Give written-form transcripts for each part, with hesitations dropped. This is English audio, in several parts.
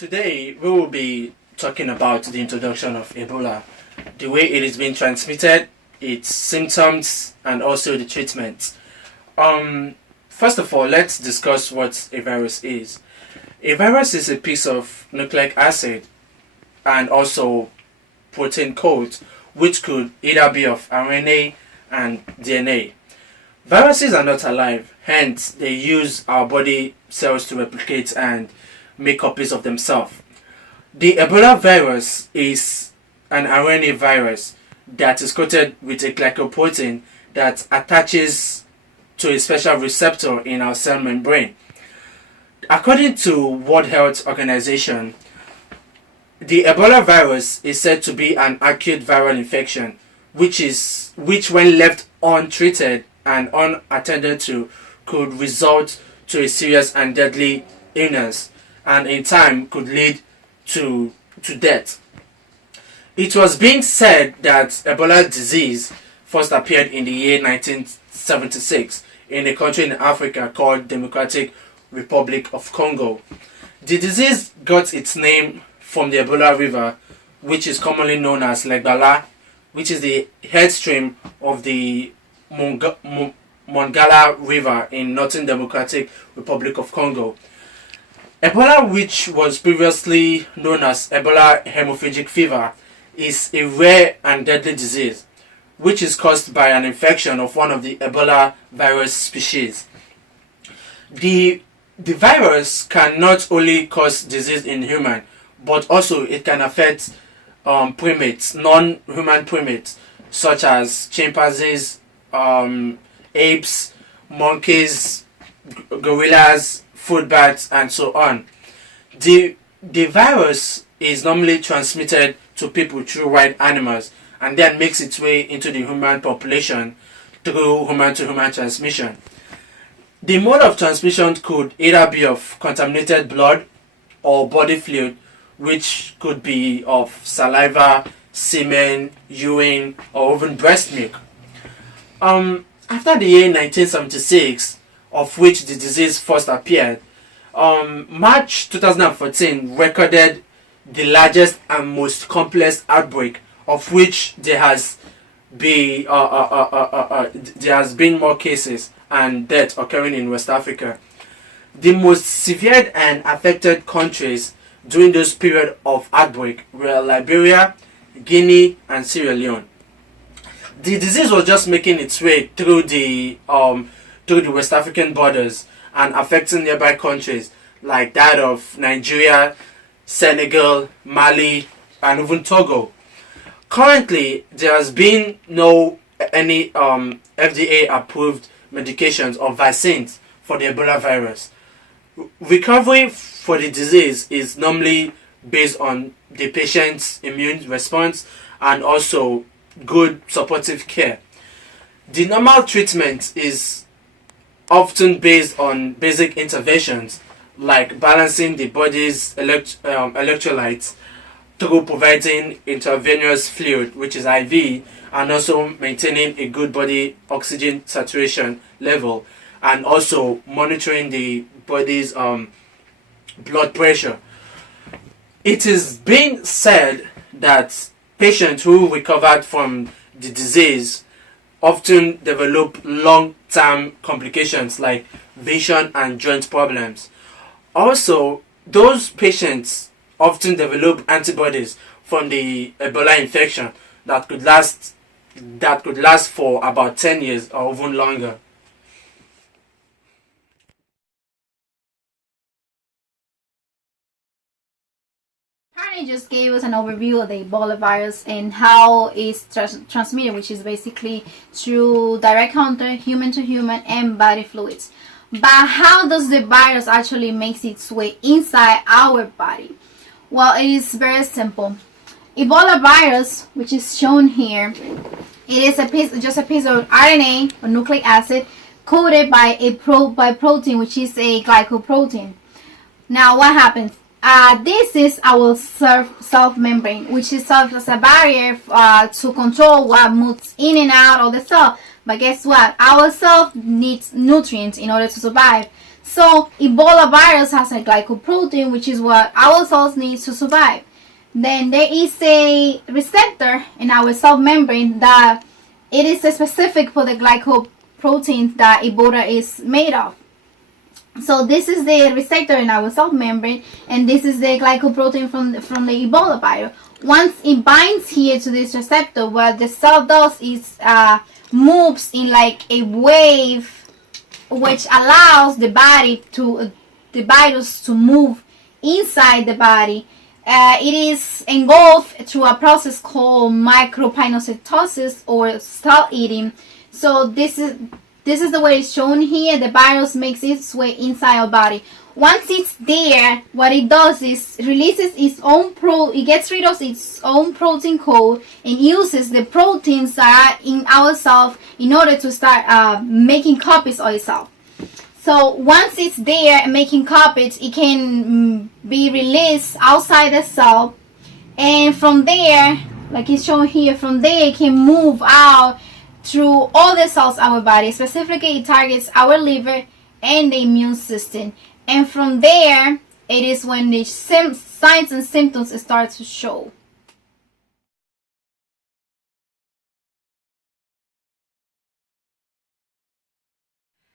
Today, we will be talking about the introduction of Ebola, the way it is being transmitted, its symptoms, and also the treatment. First of all, let's discuss what a virus is. A virus is a piece of nucleic acid and also protein codes, which could either be of RNA and DNA. Viruses are not alive, hence they use our body cells to replicate and make copies of themselves. The Ebola virus is an RNA virus that is coated with a glycoprotein that attaches to a special receptor in our cell membrane. According to World Health Organization, the Ebola virus is said to be an acute viral infection, which when left untreated and unattended to could result to a serious and deadly illness, and in time could lead to death. It was being said that Ebola disease first appeared in the year 1976 in a country in Africa called Democratic Republic of Congo. The disease got its name from the Ebola River, which is commonly known as Legbala, which is the headstream of the Mongala River in Northern Democratic Republic of Congo. Ebola, which was previously known as Ebola hemorrhagic fever, is a rare and deadly disease, which is caused by an infection of one of the Ebola virus species. The virus can not only cause disease in human, but also it can affect primates, non-human primates, such as chimpanzees, apes, monkeys, gorillas, food bats, and so on. The virus is normally transmitted to people through wild animals and then makes its way into the human population through human-to-human transmission. The mode of transmission could either be of contaminated blood or body fluid, which could be of saliva, semen, urine, or even breast milk. After the year 1976, of which the disease first appeared, March 2014 recorded the largest and most complex outbreak, of which there has been more cases and deaths occurring in West Africa. The most severe and affected countries during this period of outbreak were Liberia, Guinea, and Sierra Leone. The disease was just making its way through the West African borders and affecting nearby countries like that of Nigeria, Senegal, Mali, and even Togo. Currently, there has been no any FDA approved medications or vaccines for the Ebola virus. Recovery for the disease is normally based on the patient's immune response and also good supportive care. The normal treatment is often based on basic interventions like balancing the body's electrolytes through providing intravenous fluid, which is IV, and also maintaining a good body oxygen saturation level, and also monitoring the body's blood pressure. It is being said that patients who recovered from the disease often develop long-term complications like vision and joint problems. Also, those patients often develop antibodies from the Ebola infection that could last for about 10 years or even longer. Harney just gave us an overview of the Ebola virus and how it's transmitted, which is basically through direct contact, human to human, and body fluids. But how does the virus actually make its way inside our body? Well, it is very simple. Ebola virus, which is shown here, it is just a piece of RNA or nucleic acid coated by protein, which is a glycoprotein. Now, what happens? This is our cell membrane, which serves as a barrier to control what moves in and out of the cell. But guess what? Our cell needs nutrients in order to survive. So Ebola virus has a glycoprotein, which is what our cells need to survive. Then there is a receptor in our cell membrane that it is specific for the glycoprotein that Ebola is made of. So this is the receptor in our cell membrane, and this is the glycoprotein from the Ebola virus. Once it binds here to this receptor, what the cell does is moves in like a wave, which allows the virus to move inside the body. It is engulfed through a process called micropinocytosis or cell eating. So this is the way it's shown here. The virus makes its way inside our body. Once it's there, what it does is releases its own it gets rid of its own protein code and uses the proteins that are in ourselves in order to start making copies of itself. So once it's there and making copies, it can be released outside the cell, and from there, like it's shown here, from there it can move out through all the cells of our body. Specifically, it targets our liver and the immune system. And from there, it is when the signs and symptoms start to show.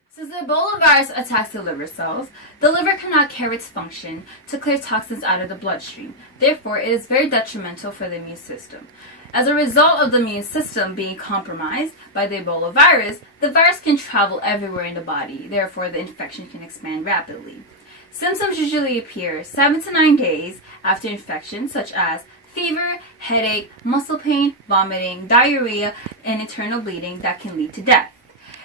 Since the Ebola virus attacks the liver cells, the liver cannot carry its function to clear toxins out of the bloodstream. Therefore, it is very detrimental for the immune system. As a result of the immune system being compromised by the Ebola virus, the virus can travel everywhere in the body. Therefore, the infection can expand rapidly. Symptoms usually appear 7 to 9 days after infection, such as fever, headache, muscle pain, vomiting, diarrhea, and internal bleeding that can lead to death.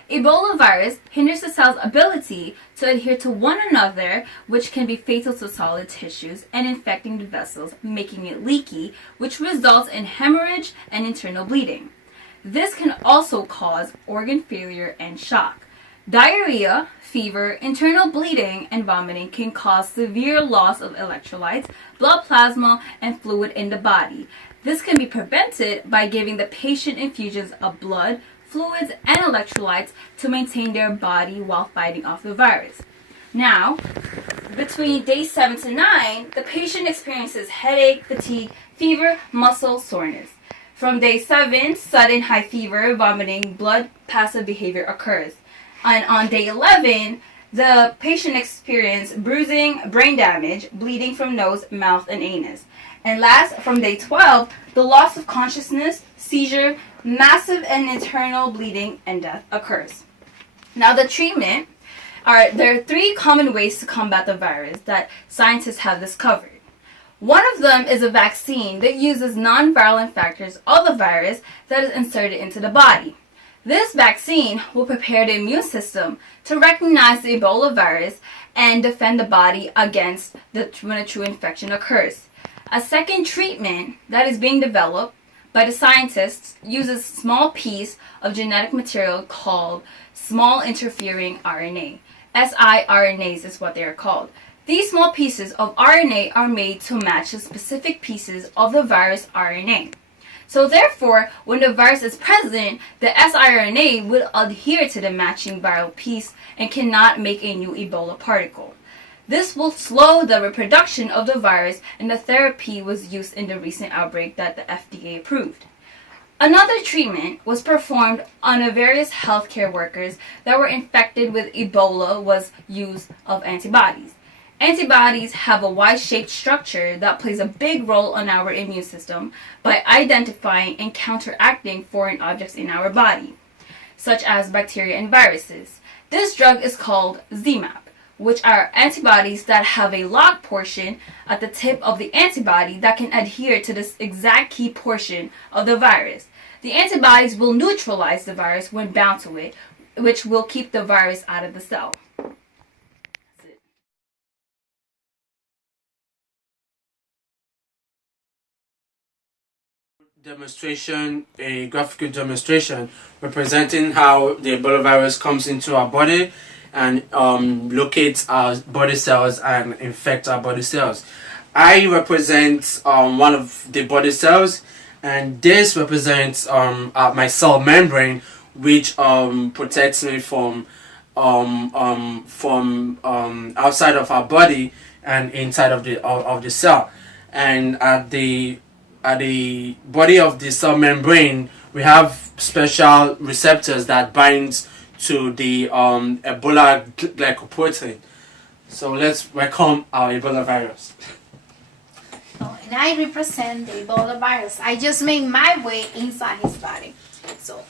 Ebola virus hinders the cell's ability to adhere to one another, which can be fatal to solid tissues and infecting the vessels, making it leaky, which results in hemorrhage and internal bleeding. This can also cause organ failure and shock. Diarrhea, fever, internal bleeding, and vomiting can cause severe loss of electrolytes, blood plasma, and fluid in the body. This can be prevented by giving the patient infusions of blood, fluids, and electrolytes to maintain their body while fighting off the virus. Now, between days 7 to 9, the patient experiences headache, fatigue, fever, muscle soreness. From day 7, sudden high fever, vomiting, blood passive behavior occurs. And on day 11, the patient experiences bruising, brain damage, bleeding from nose, mouth, and anus. And last, from day 12, the loss of consciousness, seizure, massive and internal bleeding, and death occurs. Now, the treatment there are 3 common ways to combat the virus that scientists have discovered. One of them is a vaccine that uses non-virulent factors of the virus that is inserted into the body. This vaccine will prepare the immune system to recognize the Ebola virus and defend the body against when a true infection occurs. A second treatment that is being developed by the scientists uses a small piece of genetic material called small interfering RNA. siRNAs is what they are called. These small pieces of RNA are made to match the specific pieces of the virus RNA. So therefore, when the virus is present, the siRNA will adhere to the matching viral piece and cannot make a new Ebola particle. This will slow the reproduction of the virus, and the therapy was used in the recent outbreak that the FDA approved. Another treatment was performed on various healthcare workers that were infected with Ebola was use of antibodies. Antibodies have a Y-shaped structure that plays a big role on our immune system by identifying and counteracting foreign objects in our body, such as bacteria and viruses. This drug is called ZMapp, which are antibodies that have a locked portion at the tip of the antibody that can adhere to this exact key portion of the virus. The antibodies will neutralize the virus when bound to it, which will keep the virus out of the cell. Demonstration, a graphical demonstration representing how the Ebola virus comes into our body and locates our body cells and infects our body cells. I represent one of the body cells, and this represents my cell membrane, which protects me from from outside of our body and inside of the cell. And at the body of the cell membrane, we have special receptors that binds to the Ebola glycoprotein. So let's welcome our Ebola virus. Oh, and I represent the Ebola virus. I just made my way inside his body. So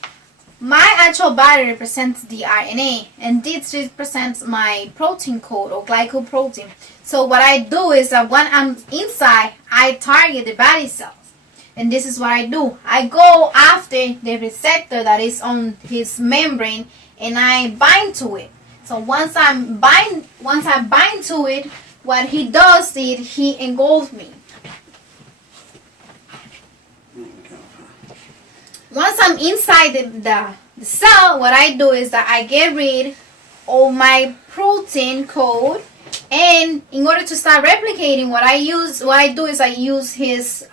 my actual body represents the RNA, and this represents my protein code or glycoprotein. So what I do is that when I'm inside, I target the body cells. And this is what I do. I go after the receptor that is on his membrane and I bind to it. So once I bind to it, what he does is he engulfs me. Once I'm inside the cell, what I do is that I get rid of my protein code, and in order to start replicating, what I do is I use his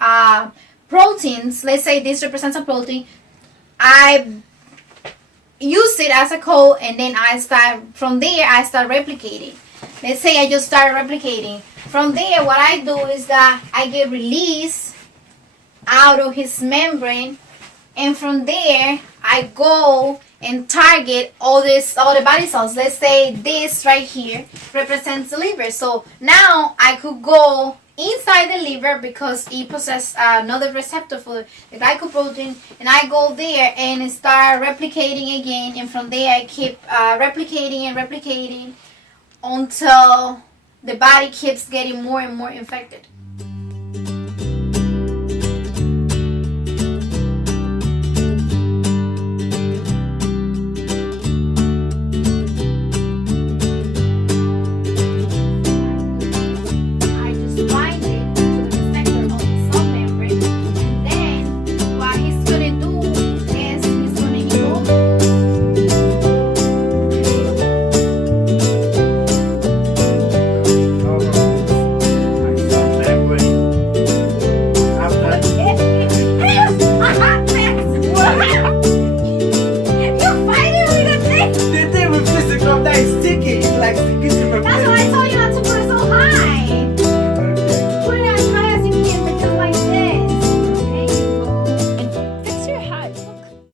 proteins. Let's say this represents a protein. I use it as a code, and then I start replicating. Let's say I just start replicating. From there, what I do is that I get released out of his membrane. And from there, I go and target all the body cells. Let's say this right here represents the liver. So now I could go inside the liver because it possesses another receptor for the glycoprotein. And I go there and start replicating again. And from there, I keep replicating and replicating until the body keeps getting more and more infected.